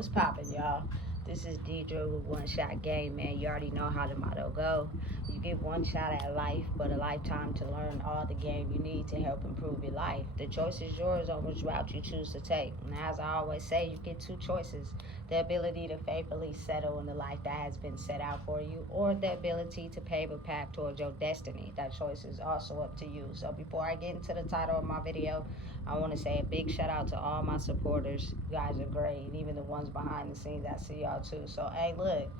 What's poppin', y'all? This is Deidre with One Shot Game, man. You already know how the motto go. You get one shot at life, but a lifetime to learn all the game you need to help improve your life. The choice is yours on which route you choose to take. And as I always say, you get two choices: the ability to faithfully settle in the life that has been set out for you, or the ability to pave a path towards your destiny. That choice is also up to you. So before I get into the title of my video, I want to say a big shout out to all my supporters. You guys are great, and even the ones behind the scenes. I see y'all too. So hey, look,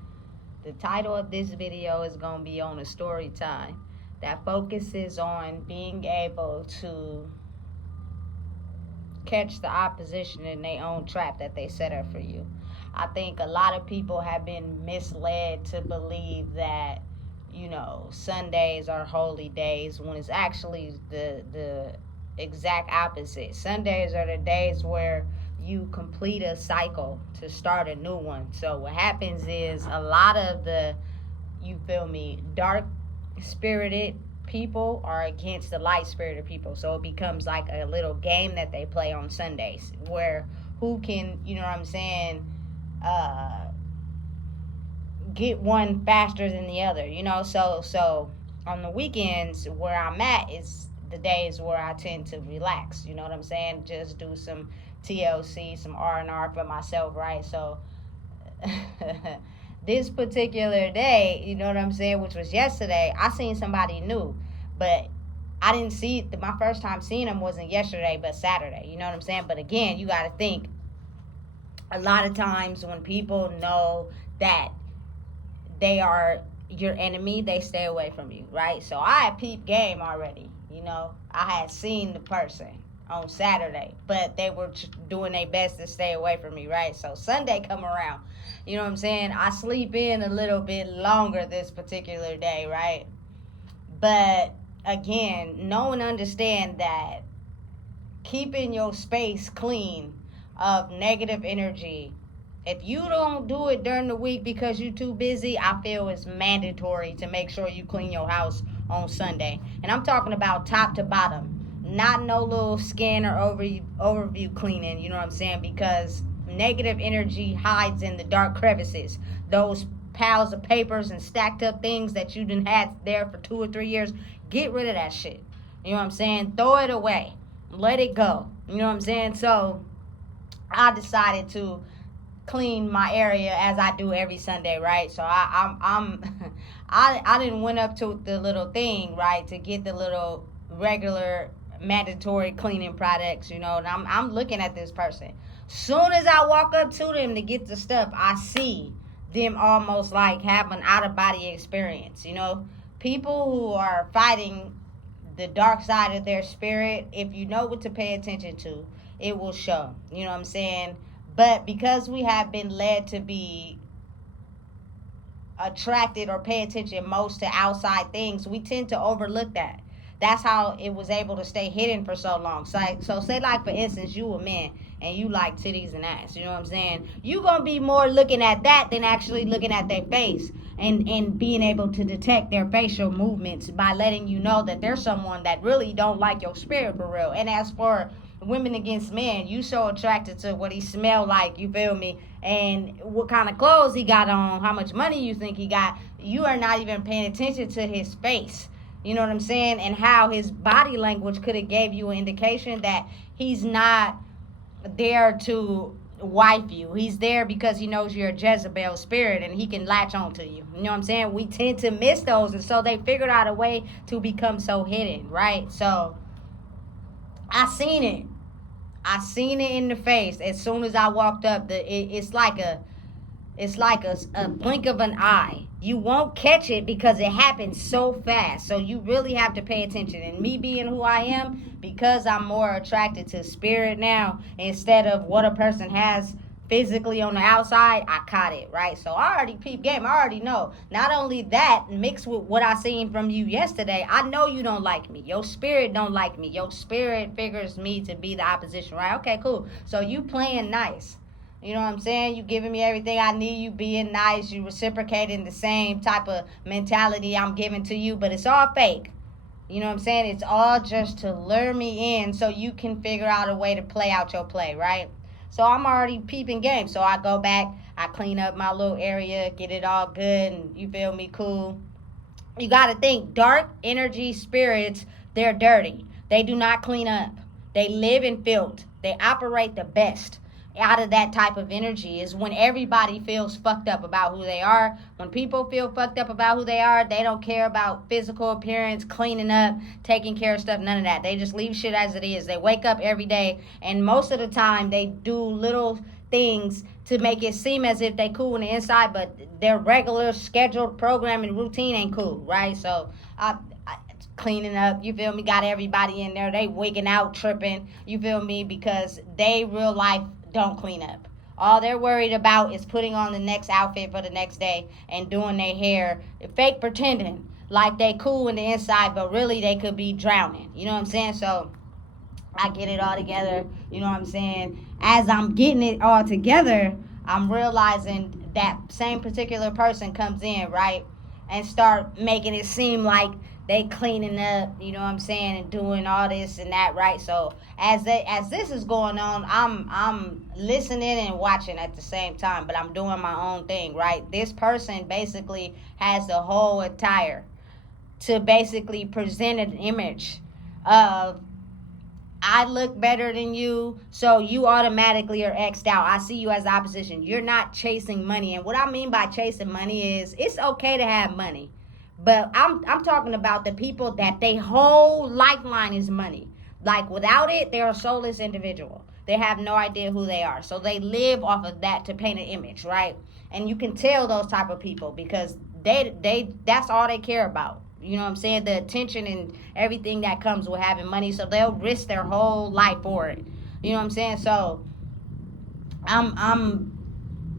the title of this video is going to be on a story time that focuses on being able to catch the opposition in their own trap that they set up for you. I think a lot of people have been misled to believe that, Sundays are holy days, when it's actually the exact opposite. Sundays are the days where you complete a cycle to start a new one. So what happens is a lot of the, dark spirited people are against the light spirited people. So it becomes like a little game that they play on Sundays where who can, get one faster than the other, so on the weekends where I'm at is the days where I tend to relax, you know what I'm saying? Just do some TLC, some R&R for myself, right? So this particular day, you know what I'm saying, which was yesterday, I seen somebody new, but I didn't see it. My first time seeing them wasn't yesterday, but Saturday, you know what I'm saying? But again, you got to think, a lot of times when people know that they are your enemy, they stay away from you, right? So I had peep game already, I had seen the person on Saturday, but they were doing their best to stay away from me, right? So Sunday come around, you know what I'm saying? I sleep in a little bit longer this particular day, right? But again, know and understand that keeping your space clean of negative energy, if you don't do it during the week because you're too busy, I feel it's mandatory to make sure you clean your house on Sunday. And I'm talking about top to bottom, not no little skin or overview cleaning, you know what I'm saying? Because negative energy hides in the dark crevices. Those piles of papers and stacked up things that you done had there for 2 or 3 years, get rid of that shit. You know what I'm saying? Throw it away. Let it go. You know what I'm saying? So I decided to clean my area as I do every Sunday, right? So I didn't went up to the little thing, right, to get the little regular mandatory cleaning products, and I'm looking at this person. Soon as I walk up to them to get the stuff, I see them almost like have an out of body experience. People who are fighting the dark side of their spirit, if you know what to pay attention to, it will show. You know what I'm saying? But because we have been led to be attracted or pay attention most to outside things, we tend to overlook that. That's how it was able to stay hidden for so long. So say like, for instance, you a man and you like titties and ass, you know what I'm saying? You gonna be more looking at that than actually looking at their face and being able to detect their facial movements by letting you know that there's someone that really don't like your spirit for real. And as for women against men, you so attracted to what he smelled like, you feel me, and what kind of clothes he got on, how much money you think he got. You are not even paying attention to his face, you know what I'm saying, and how his body language could have gave you an indication that he's not there to wife you. He's there because he knows you're a Jezebel spirit and he can latch on to you. You know what I'm saying? We tend to miss those, and so they figured out a way to become so hidden, right? So I seen it in the face as soon as I walked up. It's like a blink of an eye. You won't catch it because it happens so fast. So you really have to pay attention. And me being who I am, because I'm more attracted to spirit now instead of what a person has physically on the outside, I caught it, right? So I already peep game. I already know. Not only that, mixed with what I seen from you yesterday, I know you don't like me. Your spirit don't like me. Your spirit figures me to be the opposition, right? Okay, cool. So you playing nice. You know what I'm saying? You giving me everything I need. You being nice. You reciprocating the same type of mentality I'm giving to you, but it's all fake. You know what I'm saying? It's all just to lure me in so you can figure out a way to play out your play, right? So I'm already peeping game. So I go back, I clean up my little area, get it all good, and you feel me, cool. You got to think dark energy spirits, they're dirty. They do not clean up. They live in filth. They operate the best out of that type of energy is when everybody feels fucked up about who they are. When people feel fucked up about who they are, they don't care about physical appearance, cleaning up, taking care of stuff, none of that. They just leave shit as it is. They wake up every day, and most of the time they do little things to make it seem as if they cool on the inside, but their regular scheduled program and routine ain't cool, right? So cleaning up, you feel me, got everybody in there, they wigging out, tripping, you feel me, because they real life don't clean up. All they're worried about is putting on the next outfit for the next day and doing their hair, fake pretending like they cool in the inside, but really they could be drowning, you know what I'm saying? So I get it all together, you know what I'm saying? As I'm getting it all together, I'm realizing that same particular person comes in, right? And start making it seem like they cleaning up, you know what I'm saying, and doing all this and that, right? So as this is going on, I'm listening and watching at the same time, but I'm doing my own thing, right? This person basically has the whole attire to basically present an image of I look better than you, so you automatically are X'd out. I see you as the opposition. You're not chasing money. And what I mean by chasing money is it's okay to have money. But I'm talking about the people that their whole lifeline is money. Like without it, they're a soulless individual. They have no idea who they are. So they live off of that to paint an image, right? And you can tell those type of people because they that's all they care about. You know what I'm saying? The attention and everything that comes with having money. So they'll risk their whole life for it. You know what I'm saying? So I'm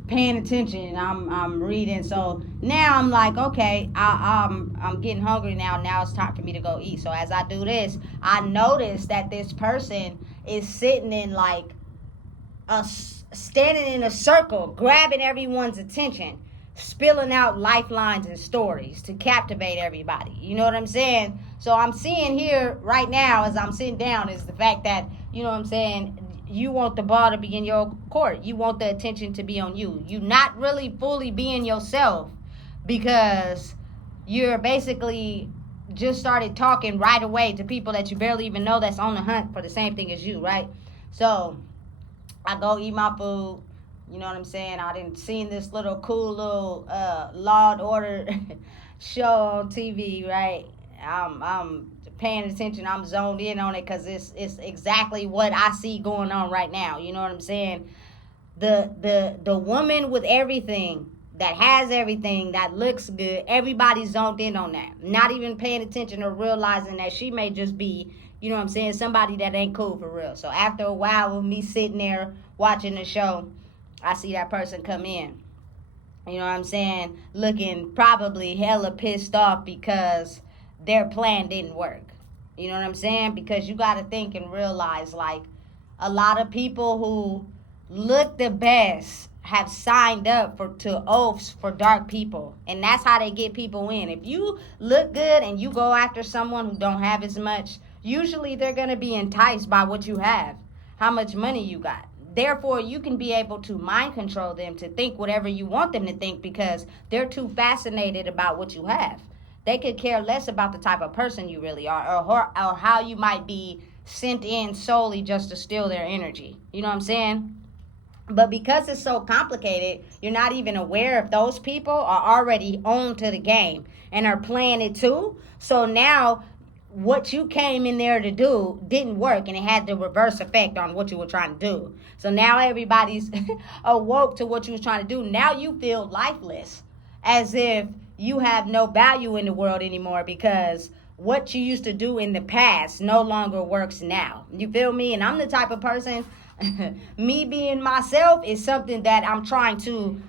paying attention. I'm reading. So now I'm like, okay, I'm getting hungry now. Now it's time for me to go eat. So as I do this, I notice that this person is sitting in like standing in a circle, grabbing everyone's attention, spilling out lifelines and stories to captivate everybody. You know what I'm saying? So I'm seeing here right now as I'm sitting down is the fact that, you know what I'm saying, you want the ball to be in your court. You want the attention to be on you. You not really fully being yourself because you're basically just started talking right away to people that you barely even know that's on the hunt for the same thing as you, right? So I go eat my food. You know what I'm saying? I didn't seen this little cool little Law and Order show on TV, right? I'm paying attention. I'm zoned in on it because it's exactly what I see going on right now. You know what I'm saying? The woman with everything, that has everything, that looks good, everybody's zoned in on that. Not even paying attention or realizing that she may just be, you know what I'm saying, somebody that ain't cool for real. So after a while of me sitting there watching the show, I see that person come in, you know what I'm saying, looking probably hella pissed off because their plan didn't work. You know what I'm saying? Because you got to think and realize, like, a lot of people who look the best have signed up to oaths for dark people. And that's how they get people in. If you look good and you go after someone who don't have as much, usually they're going to be enticed by what you have, how much money you got. Therefore, you can be able to mind control them to think whatever you want them to think because they're too fascinated about what you have. They could care less about the type of person you really are or how you might be sent in solely just to steal their energy. You know what I'm saying? But because it's so complicated, you're not even aware if those people are already on to the game and are playing it too. So now what you came in there to do didn't work and it had the reverse effect on what you were trying to do. So now everybody's awoke to what you was trying to do. Now you feel lifeless, as if you have no value in the world anymore because what you used to do in the past no longer works now. You feel me? And I'm the type of person, me being myself is something that I'm trying to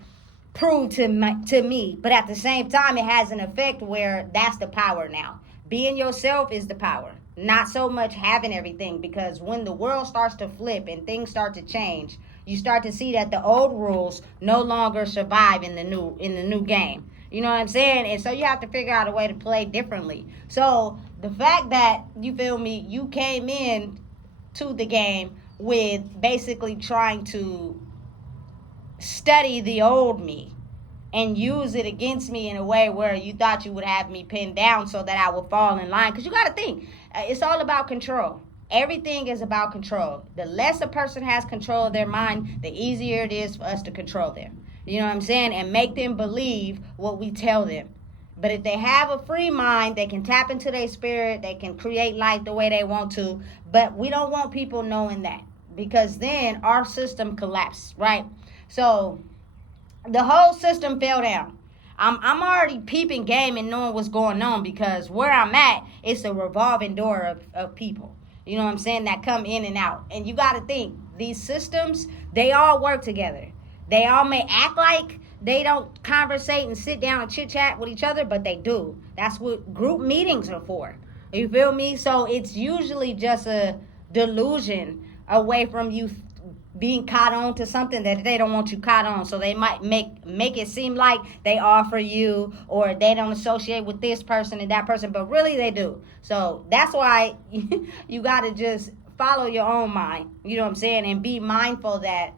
prove to me. But at the same time, it has an effect where that's the power now. Being yourself is the power, not so much having everything, because when the world starts to flip and things start to change, you start to see that the old rules no longer survive in the new game. You know what I'm saying? And so you have to figure out a way to play differently. So the fact that, you feel me, you came in to the game with basically trying to study the old me and use it against me in a way where you thought you would have me pinned down so that I would fall in line. Because you got to think, it's all about control. Everything is about control. The less a person has control of their mind, the easier it is for us to control them. You know what I'm saying? And make them believe what we tell them. But if they have a free mind, they can tap into their spirit. They can create life the way they want to. But we don't want people knowing that, because then our system collapses, right? So the whole system fell down. I'm already peeping game and knowing what's going on, because where I'm at, it's a revolving door of people. You know what I'm saying? That come in and out. And you got to think, these systems, they all work together. They all may act like they don't conversate and sit down and chit chat with each other, but they do. That's what group meetings are for. You feel me? So it's usually just a delusion away from you being caught on to something that they don't want you caught on. So they might make it seem like they offer you, or they don't associate with this person and that person, but really they do. So that's why you got to just follow your own mind, you know what I'm saying, and be mindful that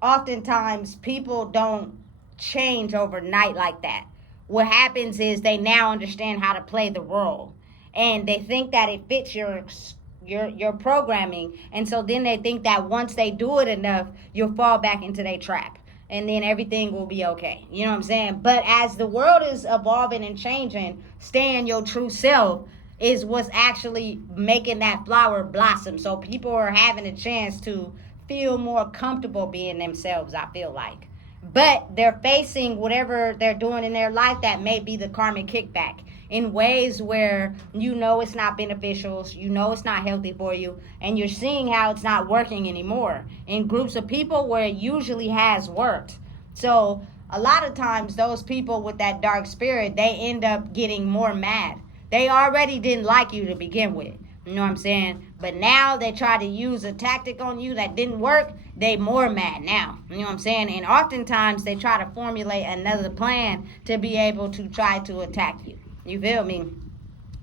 oftentimes people don't change overnight like that. What happens is they now understand how to play the role, and they think that it fits your programming, and so then they think that once they do it enough, you'll fall back into their trap, and then everything will be okay. You know what I'm saying? But as the world is evolving and changing, staying your true self is what's actually making that flower blossom. So people are having a chance to feel more comfortable being themselves, I feel like. But they're facing whatever they're doing in their life that may be the karmic kickback in ways where you know it's not beneficial, you know it's not healthy for you, and you're seeing how it's not working anymore in groups of people where it usually has worked. So a lot of times those people with that dark spirit, they end up getting more mad. They already didn't like you to begin with. You know what I'm saying? But now they try to use a tactic on you that didn't work. They more mad now. You know what I'm saying? And oftentimes they try to formulate another plan to be able to try to attack you. You feel me?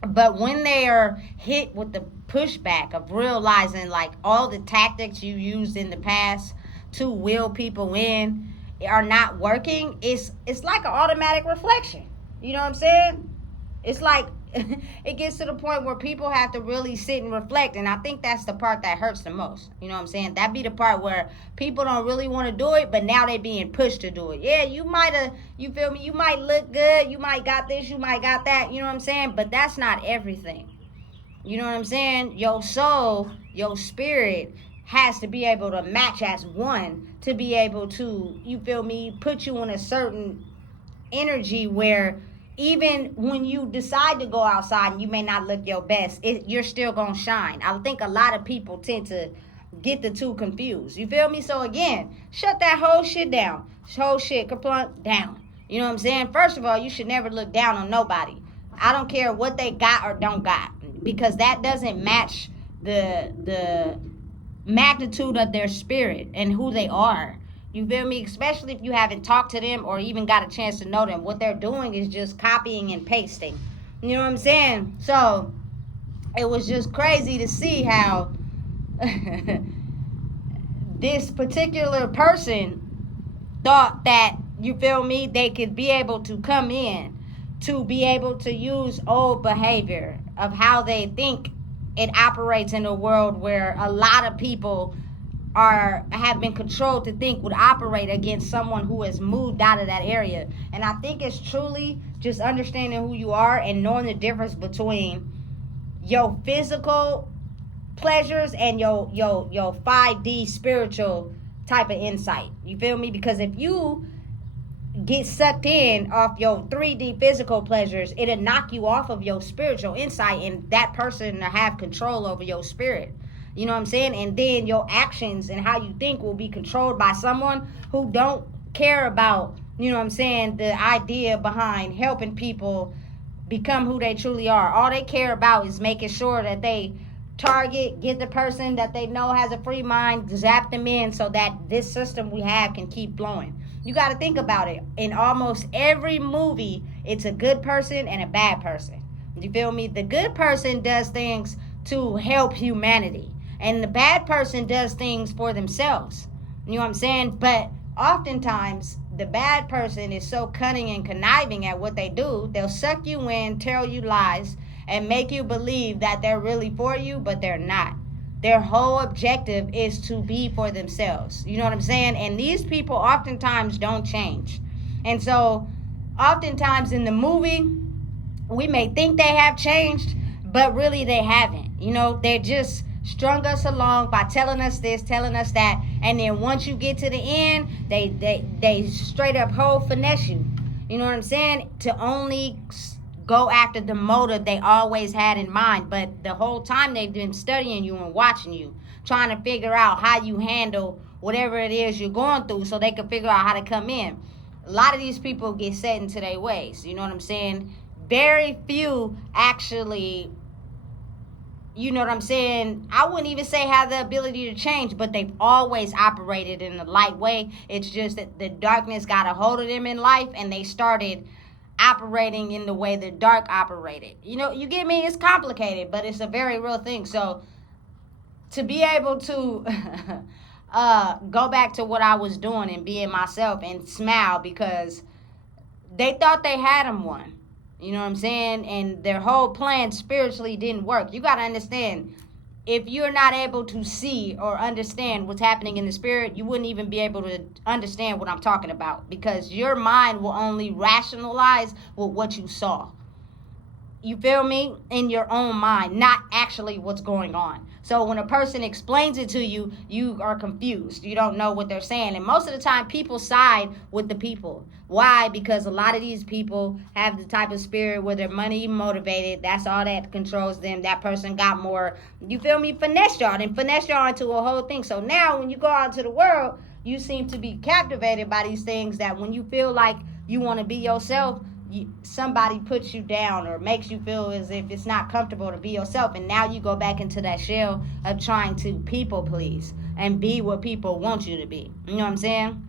But when they are hit with the pushback of realizing like all the tactics you used in the past to will people in are not working, it's like an automatic reflection. You know what I'm saying? It's like it gets to the point where people have to really sit and reflect, and I think that's the part that hurts the most. You know what I'm saying? That be the part where people don't really want to do it, but now they being pushed to do it. Yeah, you might have, you feel me? You might look good, you might got this, you might got that, you know what I'm saying? But that's not everything. You know what I'm saying? Your soul, your spirit has to be able to match as one to be able to, you feel me, put you in a certain energy where even when you decide to go outside and you may not look your best, you're still going to shine. I think a lot of people tend to get the two confused. You feel me? So again, shut that whole shit down. Whole shit, kaplunk, down. You know what I'm saying? First of all, you should never look down on nobody. I don't care what they got or don't got, because that doesn't match the magnitude of their spirit and who they are. You feel me? Especially if you haven't talked to them or even got a chance to know them. What they're doing is just copying and pasting. You know what I'm saying? So it was just crazy to see how this particular person thought that, you feel me, they could be able to come in to be able to use old behavior of how they think it operates in a world where a lot of people have been controlled to think would operate against someone who has moved out of that area. And I think it's truly just understanding who you are and knowing the difference between your physical pleasures and your 5D spiritual type of insight. You feel me? Because if you get sucked in off your 3D physical pleasures, it'll knock you off of your spiritual insight, and that person will have control over your spirit. You know what I'm saying? And then your actions and how you think will be controlled by someone who don't care about, you know what I'm saying, the idea behind helping people become who they truly are. All they care about is making sure that they target, get the person that they know has a free mind, zap them in so that this system we have can keep flowing. You got to think about it. In almost every movie, it's a good person and a bad person. You feel me? The good person does things to help humanity. And the bad person does things for themselves. You know what I'm saying? But oftentimes, the bad person is so cunning and conniving at what they do, they'll suck you in, tell you lies, and make you believe that they're really for you, but they're not. Their whole objective is to be for themselves. You know what I'm saying? And these people oftentimes don't change. And so, oftentimes in the movie, we may think they have changed, but really they haven't. You know, they're just strung us along by telling us this, telling us that, and then once you get to the end, they straight up whole finesse you. You know what I'm saying? To only go after the motive they always had in mind, but the whole time they've been studying you and watching you, trying to figure out how you handle whatever it is you're going through, so they can figure out how to come in. A lot of these people get set into their ways. You know what I'm saying? Very few actually, you know what I'm saying, I wouldn't even say have the ability to change, but they've always operated in a light way. It's just that the darkness got a hold of them in life, and they started operating in the way the dark operated. You know, you get me? It's complicated, but it's a very real thing. So to be able to go back to what I was doing and being myself and smile, because they thought they had him one. You know what I'm saying? And their whole plan spiritually didn't work. You got to understand, if you're not able to see or understand what's happening in the spirit, you wouldn't even be able to understand what I'm talking about, because your mind will only rationalize with what you saw. You feel me? In your own mind, not actually what's going on. So when a person explains it to you, you are confused. You don't know what they're saying. And most of the time, people side with the people. Why? Because a lot of these people have the type of spirit where they're money motivated. That's all that controls them. That person got more, you feel me, finesse y'all and finesse y'all into a whole thing. So now when you go out into the world, you seem to be captivated by these things that when you feel like you want to be yourself, somebody puts you down or makes you feel as if it's not comfortable to be yourself, and now you go back into that shell of trying to people please and be what people want you to be. You know what I'm saying?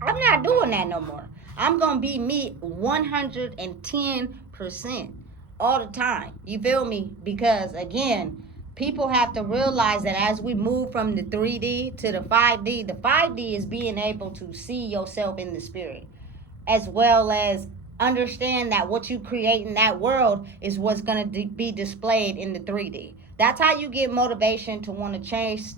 I'm not doing that no more. I'm gonna be me 110% all the time. You feel me? Because again, people have to realize that as we move from the 3D to the 5D, the 5D is being able to see yourself in the spirit, as well as understand that what you create in that world is what's going to be displayed in the 3D. That's how you get motivation to want to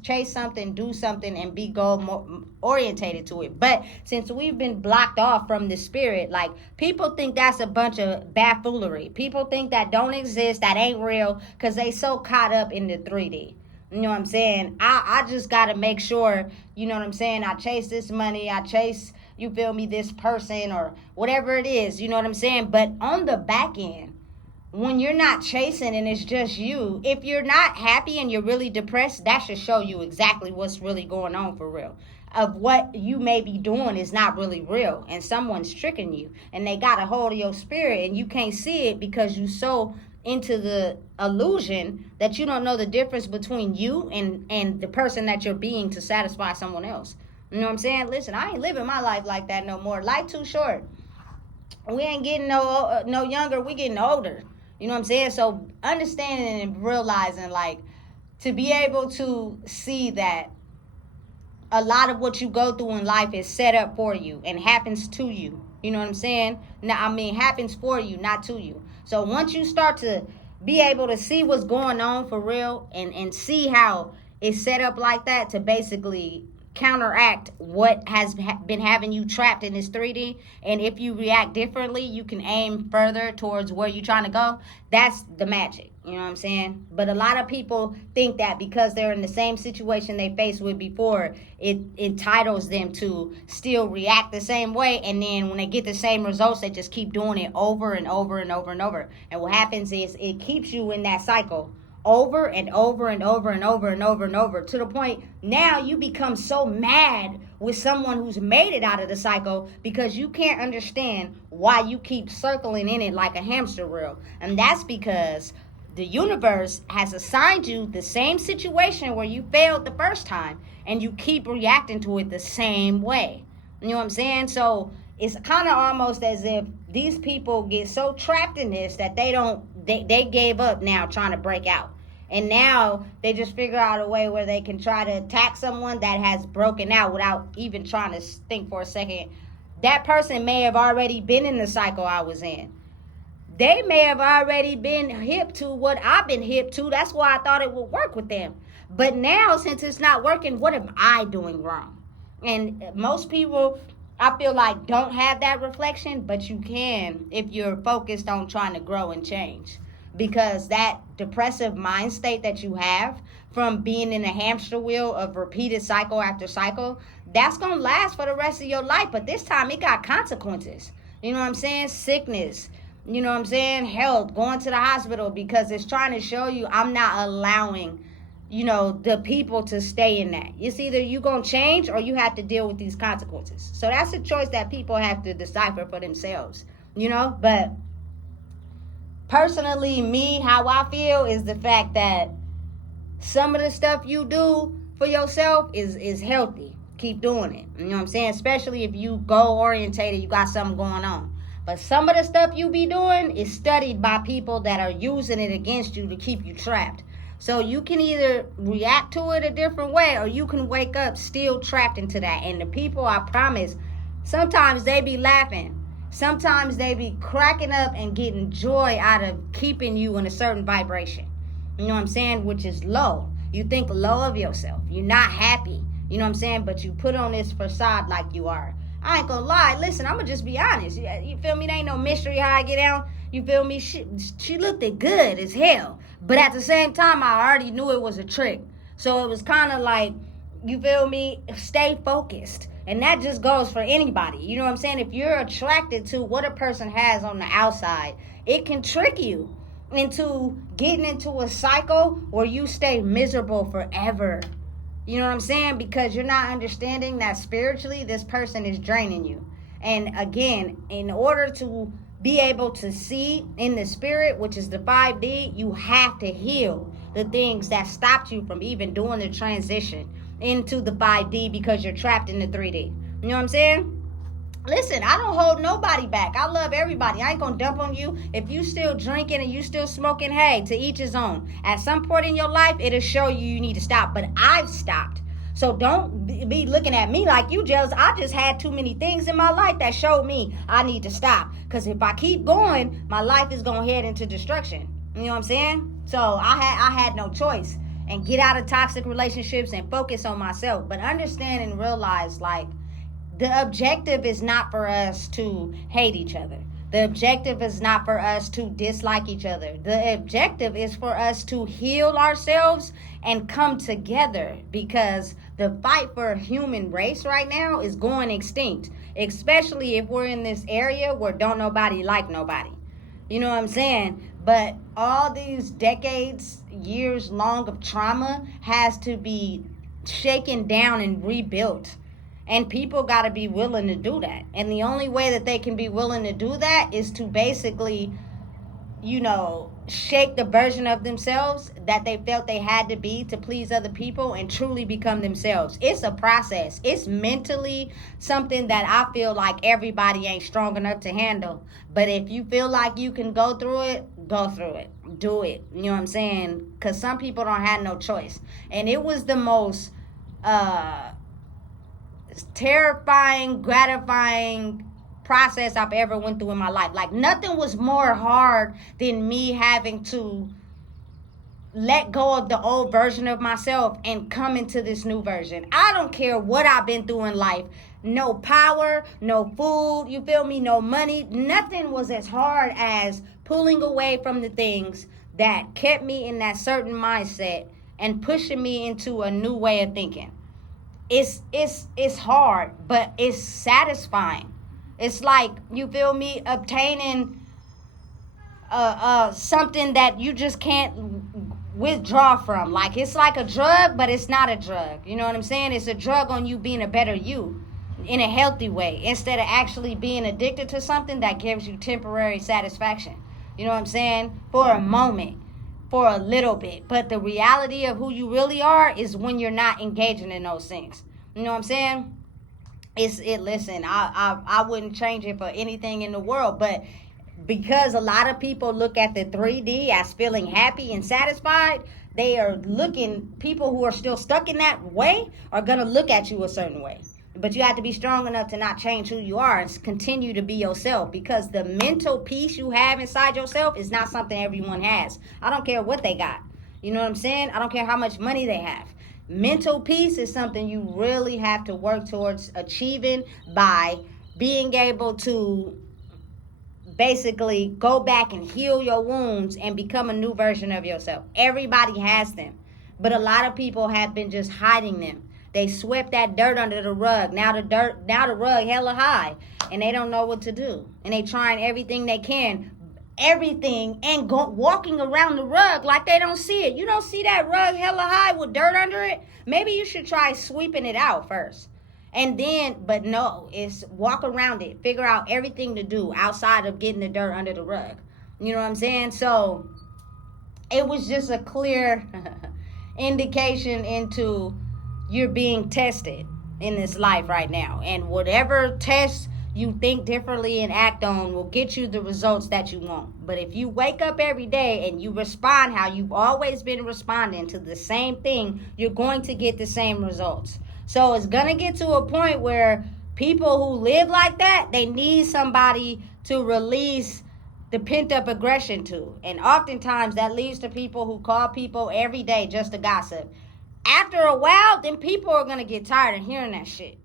chase something, do something, and be goal orientated to it. But since we've been blocked off from the spirit, like, people think that's a bunch of buffoonery. People think that don't exist, that ain't real, because they so caught up in the 3D. You know what I'm saying? I just got to make sure, you know what I'm saying, I chase this money, I chase, you feel me, this person or whatever it is, you know what I'm saying? But on the back end, when you're not chasing and it's just you, if you're not happy and you're really depressed, that should show you exactly what's really going on for real. Of what you may be doing is not really real, and someone's tricking you, and they got a hold of your spirit, and you can't see it because you so into the illusion that you don't know the difference between you and the person that you're being to satisfy someone else. You know what I'm saying? Listen, I ain't living my life like that no more. Life too short. We ain't getting no younger. We getting older. You know what I'm saying? So understanding and realizing, like, to be able to see that a lot of what you go through in life is set up for you and happens to you. You know what I'm saying? Now, I mean, happens for you, not to you. So once you start to be able to see what's going on for real and see how it's set up like that to basically counteract what has been having you trapped in this 3D, and if you react differently, you can aim further towards where you're trying to go. That's the magic. You know what I'm saying? But a lot of people think that because they're in the same situation they faced with before, it entitles them to still react the same way, and then when they get the same results, they just keep doing it over and over and over and over. And what happens is it keeps you in that cycle over and over and over and over and over and over, to the point now you become so mad with someone who's made it out of the cycle because you can't understand why you keep circling in it like a hamster wheel. And that's because the universe has assigned you the same situation where you failed the first time, and you keep reacting to it the same way. You know what I'm saying? So it's kind of almost as if these people get so trapped in this that they gave up now trying to break out. And now they just figure out a way where they can try to attack someone that has broken out without even trying to think for a second. That person may have already been in the cycle I was in. They may have already been hip to what I've been hip to. That's why I thought it would work with them. But now, since it's not working, what am I doing wrong? And most people, I feel like, don't have that reflection, but you can if you're focused on trying to grow and change. Because that depressive mind state that you have from being in a hamster wheel of repeated cycle after cycle, that's going to last for the rest of your life. But this time it got consequences. You know what I'm saying? Sickness. You know what I'm saying? Health. Going to the hospital because it's trying to show you I'm not allowing, the people to stay in that. It's either you going to change or you have to deal with these consequences. So that's a choice that people have to decipher for themselves, But personally, me, how I feel is the fact that some of the stuff you do for yourself is healthy. Keep doing it. You know what I'm saying? Especially if you goal orientated, you got something going on. But some of the stuff you be doing is studied by people that are using it against you to keep you trapped. So you can either react to it a different way or you can wake up still trapped into that. And the people, I promise, sometimes they be laughing. Sometimes they be cracking up and getting joy out of keeping you in a certain vibration. You know what I'm saying? Which is low. You think low of yourself. You're not happy. You know what I'm saying? But you put on this facade like you are. I ain't gonna lie. Listen, I'm gonna just be honest. You feel me? There ain't no mystery how I get down. You feel me? She looked good as hell. But at the same time, I already knew it was a trick. So it was kind of like, you feel me? Stay focused. And that just goes for anybody. You know what I'm saying? If you're attracted to what a person has on the outside, it can trick you into getting into a cycle where you stay miserable forever. You know what I'm saying? Because you're not understanding that spiritually this person is draining you. And again, in order to be able to see in the spirit, which is the 5D, you have to heal the things that stopped you from even doing the transition into the 5D because you're trapped in the 3D. You know what I'm saying? Listen, I don't hold nobody back. I love everybody. I ain't gonna dump on you. If you still drinking and you still smoking, hey, to each his own. At some point in your life, it'll show you need to stop. But I've stopped. So don't be looking at me like you jealous. I just had too many things in my life that showed me I need to stop. Because if I keep going, my life is gonna head into destruction. You know what I'm saying? So I had no choice. And get out of toxic relationships and focus on myself. But understand and realize, like, the objective is not for us to hate each other. The objective is not for us to dislike each other. The objective is for us to heal ourselves and come together, because the fight for a human race right now is going extinct, especially if we're in this area where don't nobody like nobody. You know what I'm saying? But all these decades, years long of trauma has to be shaken down and rebuilt. And people got to be willing to do that. And the only way that they can be willing to do that is to basically, shake the version of themselves that they felt they had to be to please other people and truly become themselves. It's a process. It's mentally something that I feel like everybody ain't strong enough to handle. But if you feel like you can go through it, go through it. Do it. You know what I'm saying? Because some people don't have no choice. And it was the most terrifying, gratifying process I've ever went through in my life. Like, nothing was more hard than me having to let go of the old version of myself and come into this new version. I don't care what I've been through in life. No power, no food, you feel me, no money. Nothing was as hard as pulling away from the things that kept me in that certain mindset and pushing me into a new way of thinking. It's hard, but it's satisfying. It's like, you feel me, obtaining something that you just can't withdraw from. Like, it's like a drug, but it's not a drug. You know what I'm saying? It's a drug on you being a better you in a healthy way, instead of actually being addicted to something that gives you temporary satisfaction. You know what I'm saying? For a moment, for a little bit. But the reality of who you really are is when you're not engaging in those things. You know what I'm saying? Listen, I wouldn't change it for anything in the world, but because a lot of people look at the 3D as feeling happy and satisfied, they are looking, people who are still stuck in that way are going to look at you a certain way. But you have to be strong enough to not change who you are and continue to be yourself, because the mental peace you have inside yourself is not something everyone has. I don't care what they got. You know what I'm saying? I don't care how much money they have. Mental peace is something you really have to work towards achieving by being able to basically go back and heal your wounds and become a new version of yourself. Everybody has them, but a lot of people have been just hiding them. They swept that dirt under the rug. Now the rug hella high, and they don't know what to do. And they trying everything they can, and walking around the rug like they don't see it. You don't see that rug hella high with dirt under it? Maybe you should try sweeping it out first. And then, but no, it's walk around it. Figure out everything to do outside of getting the dirt under the rug. You know what I'm saying? So it was just a clear indication into you're being tested in this life right now. And whatever test you think differently and act on will get you the results that you want. But if you wake up every day and you respond how you've always been responding to the same thing, you're going to get the same results. So it's going to get to a point where people who live like that, they need somebody to release the pent-up aggression to. And oftentimes that leads to people who call people every day just to gossip. After a while, then people are going to get tired of hearing that shit.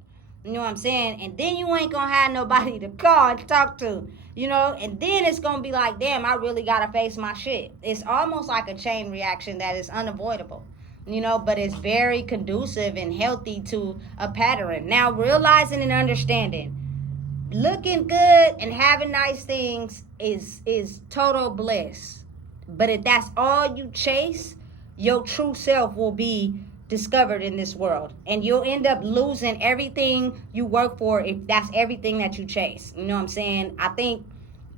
You know what I'm saying? And then you ain't going to have nobody to call and talk to, you know? And then it's going to be like, damn, I really got to face my shit. It's almost like a chain reaction that is unavoidable, you know, but it's very conducive and healthy to a pattern. Now, realizing and understanding, looking good and having nice things is total bliss. But if that's all you chase, your true self will be discovered in this world, and you'll end up losing everything you work for if that's everything that you chase. You know what I'm saying?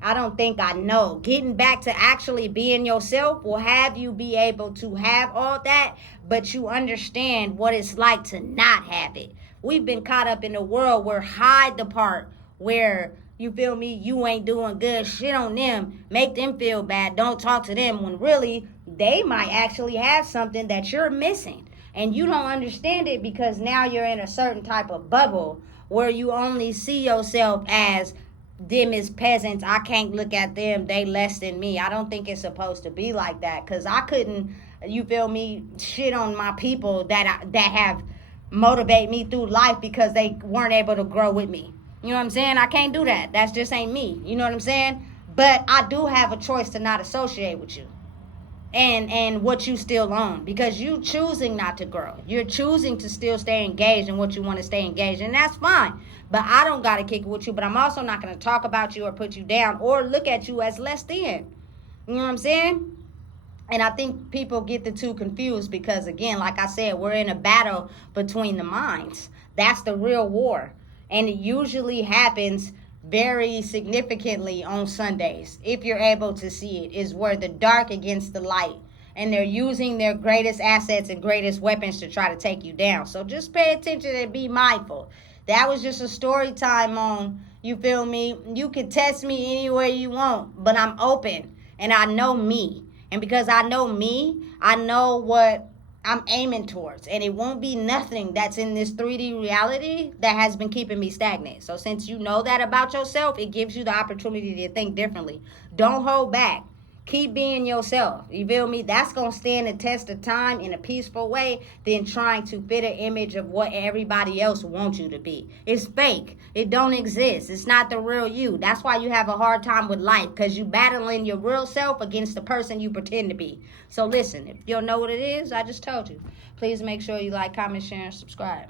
I know getting back to actually being yourself will have you be able to have all that, but you understand what it's like to not have it. We've been caught up in a world where hide the part where, you feel me, you ain't doing good, shit on them, make them feel bad, don't talk to them, when really they might actually have something that you're missing. And you don't understand it because now you're in a certain type of bubble where you only see yourself as them as peasants. I can't look at them, they less than me. I don't think it's supposed to be like that, because I couldn't, you feel me, shit on my people that have motivate me through life because they weren't able to grow with me. You know what I'm saying? I can't do that. That's just ain't me. You know what I'm saying? But I do have a choice to not associate with you. And what you still own, because you choosing not to grow. You're choosing to still stay engaged in what you want to stay engaged in, and that's fine. But I don't got to kick it with you, but I'm also not going to talk about you or put you down or look at you as less than. You know what I'm saying? And I think people get the two confused because, again, like I said, we're in a battle between the minds. That's the real war. And it usually happens very significantly on Sundays, if you're able to see it, is where the dark against the light, and they're using their greatest assets and greatest weapons to try to take you down. So just pay attention and be mindful. That was just a story time on, you feel me, you can test me any way you want, but I'm open and I know me. And because I know me, I know what I'm aiming towards, and it won't be nothing that's in this 3D reality that has been keeping me stagnant. So since you know that about yourself, it gives you the opportunity to think differently. Don't hold back. Keep being yourself. You feel me? That's going to stand the test of time in a peaceful way than trying to fit an image of what everybody else wants you to be. It's fake. It don't exist. It's not the real you. That's why you have a hard time with life, because you battling your real self against the person you pretend to be. So listen, if you don't know what it is, I just told you. Please make sure you like, comment, share, and subscribe.